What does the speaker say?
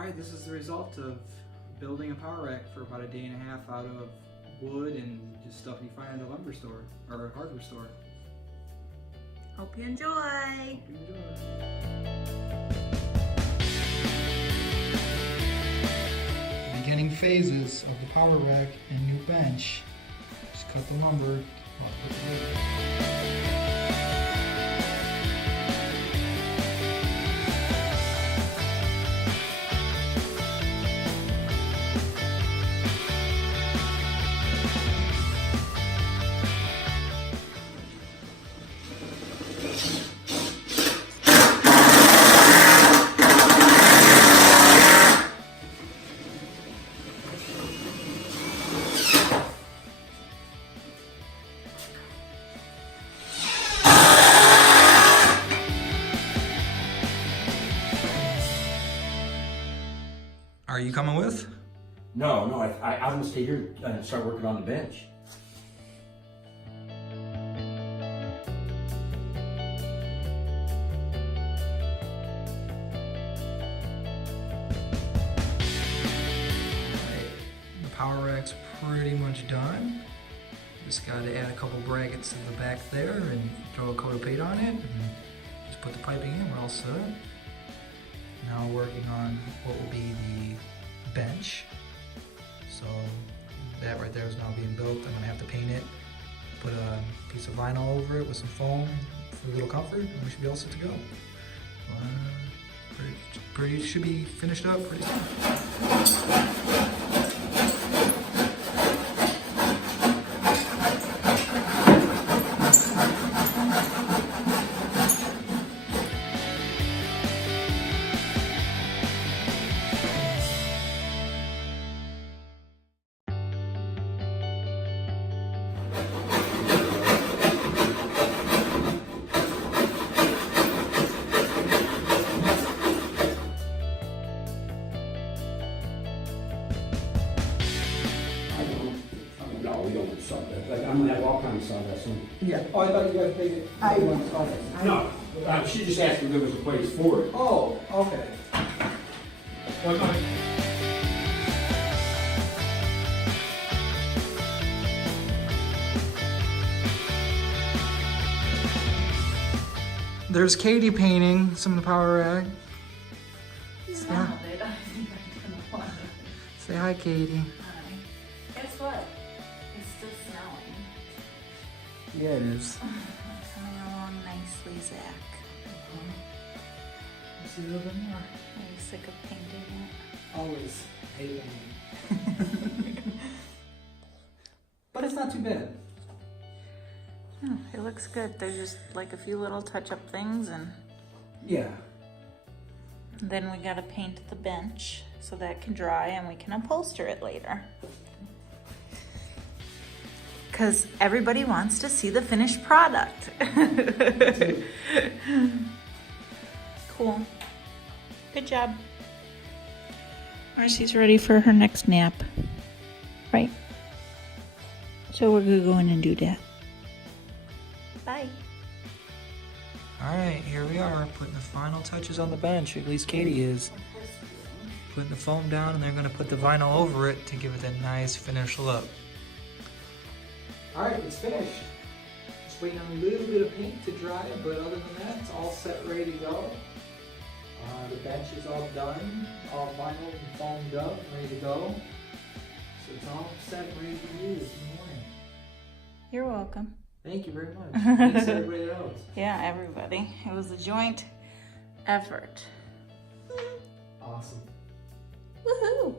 Alright, this is the result of building a power rack for about a day and a half out of wood and just stuff you find at a lumber store or a hardware store. Hope you enjoy. Hope you enjoy. Beginning phases of the power rack and new bench. Just cut the lumber. I'll put the wood. Are you coming with? No, I'm gonna stay here and start working on the bench. The power rack's pretty much done. Just got to add a couple brackets to the back there and throw a coat of paint on it and just put the piping in. We're all set. Now working on what will be the bench. So that right there is now being built. I'm gonna have to paint it, put a piece of vinyl over it with some foam for a little comfort, and we should be all set to go. Pretty should be finished up pretty soon. No, we don't want sawdust. I'm gonna have all kinds of sawdust. Yeah. Oh, I thought you guys paid it. No, she just asked if there was a place for it. Oh, okay. There's Katie painting some of the power rack. Wow, they don't think I'm gonna want it. Say hi, Katie. Guess what? It's still snowing. Yeah, it is. Coming along nicely, Zach. See a little bit more. Are you sick of painting it? Always hate painting. But it's not too bad. Oh, it looks good. There's just like a few little touch-up things, and Yeah. then we gotta paint the bench so that can dry and we can upholster it later. Because everybody wants to see the finished product. Cool. Good job. Marcy's ready for her next nap. Right? So we're gonna go in and do that. Bye. Alright, here we are, putting the final touches on the bench. At least Katie is. Putting the foam down, and they're going to put the vinyl over it to give it that nice finished look. Alright, it's finished. Just waiting on a little bit of paint to dry, but other than that, it's all set, ready to go. The bench is all done, all vinyl and foamed up, ready to go. So it's all set, ready to use in the morning. You're welcome. Thank you very much. Thanks to everybody else. Yeah, everybody. It was a joint effort. Awesome. Woohoo!